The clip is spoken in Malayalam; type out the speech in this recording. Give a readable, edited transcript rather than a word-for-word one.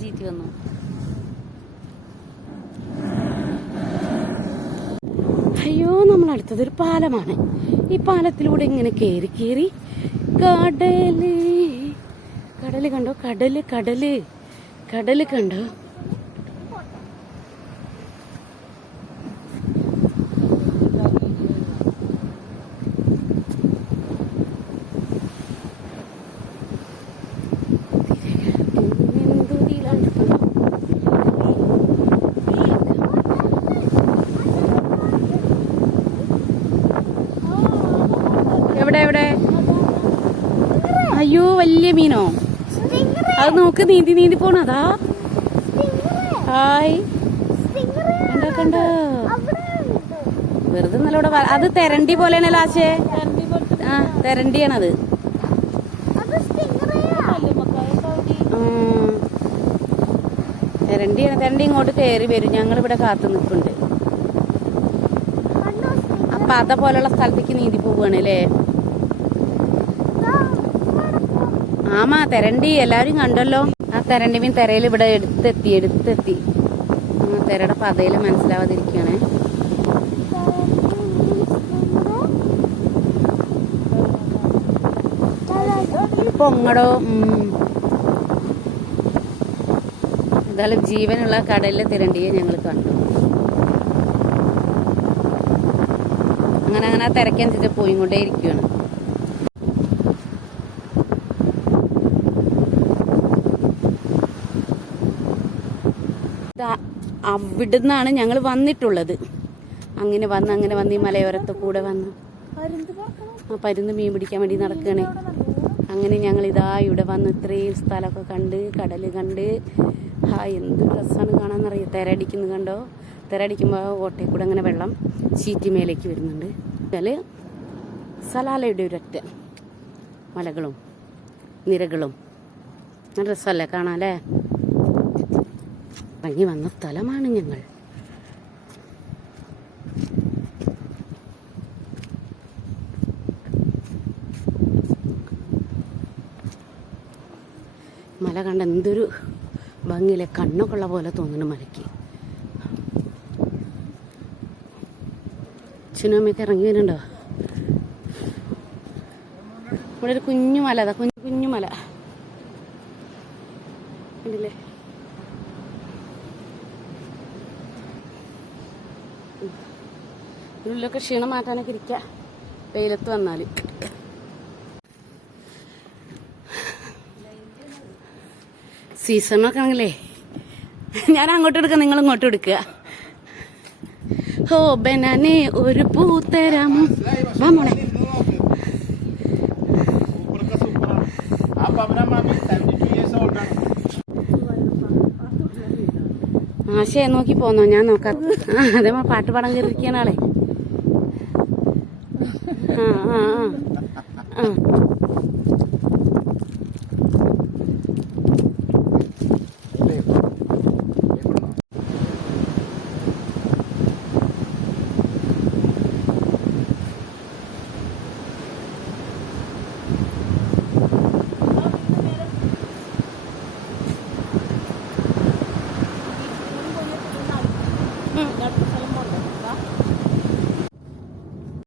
ചീറ്റി വന്നു. അയ്യോ, നമ്മളടുത്തതൊരു പാലമാണ്. ഈ പാലത്തിലൂടെ ഇങ്ങനെ കയറി കടല് കണ്ടോ, കടല് കണ്ടോ. എവിടെ? അയ്യോ, വലിയ മീനോ? അത് നോക്ക്, നീന്തി പോണതാ. ഹായ്, കണ്ടോ വെറുതെ നല്ല ഇവിടെ. അത് തെരണ്ടി പോലെയാണല്ലോ ആശേ. ആ, തെരണ്ടിയാണത്. തെരണ്ടി ഇങ്ങോട്ട് കയറി വരും. ഞങ്ങളിവിടെ കാത്തു നിൽക്കുന്നുണ്ട്. അപ്പൊ അതേപോലെയുള്ള സ്ഥലത്തേക്ക് നീന്തി പോവുകയാണ് അല്ലേ? ആമാ, തെരണ്ടി എല്ലാവരും കണ്ടല്ലോ. ആ തെരണ്ടി മീൻ തെരയിൽ ഇവിടെ എടുത്തെത്തി. തെരയുടെ പതയില് മനസ്സിലാവാതിരിക്കുകയാണ്. പൊങ്ങടോ. എന്തായാലും ജീവനുള്ള കടലിലെ തിരണ്ടിയെ ഞങ്ങൾ കണ്ടു. അങ്ങനെ തിരക്കനുസരിച്ച് പോയിക്കൊണ്ടേ ഇരിക്കുകയാണ്. അവിടുന്നാണ് ഞങ്ങൾ വന്നിട്ടുള്ളത്. അങ്ങനെ വന്ന് ഈ മലയോരത്ത് കൂടെ വന്ന് പരുന്ന് മീൻ പിടിക്കാൻ വേണ്ടി നടക്കുകയാണ്. അങ്ങനെ ഞങ്ങൾ ഇവിടെ വന്ന് ഇത്രയും സ്ഥലമൊക്കെ കണ്ട്, കടൽ കണ്ട്. എന്ത് രസമാണ് കാണാന്നറിയാം. തിരടിക്കുന്നത് കണ്ടോ? തിരടിക്കുമ്പോൾ ഓട്ടയിൽ കൂടെ അങ്ങനെ വെള്ളം ചീറ്റിമേലേക്ക് വരുന്നുണ്ട്. എന്നാല് സലാലയുടെ ഒരൊറ്റ മലകളും നിരകളും നല്ല രസമല്ലേ കാണാല്ലേ? ഇറങ്ങി വന്ന സ്ഥലമാണ് ഞങ്ങൾ. മല കണ്ട എന്തൊരു ഭംഗിയിലെ, കണ്ണൊക്കെ ഉള്ള പോലെ തോന്നുന്നു മലയ്ക്ക്. അച്ഛനമ്മയൊക്കെ ഇറങ്ങി വരുന്നുണ്ടോ? ഇവിടെ ഒരു കുഞ്ഞു മല, അതാ കുഞ്ഞു മല കണ്ടില്ലേ? ഉള്ളിലൊക്കെ ക്ഷീണം മാറ്റാനൊക്കെ ഇരിക്കാം വെയിലത്ത് വന്നാൽ. സീസണൊക്കെ ആണെങ്കിലേ ഞാൻ അങ്ങോട്ട് എടുക്കാം, നിങ്ങൾ ഇങ്ങോട്ട് എടുക്കുക. ഹോ ബനാനെ ഒരു പൂത്തരം. മോളെ ആശയെ നോക്കി പോന്നോ? ഞാൻ നോക്കാം. അതേ പാട്ട് പാടാൻ കയറിയിരിക്കുന്ന ആളെ. ആ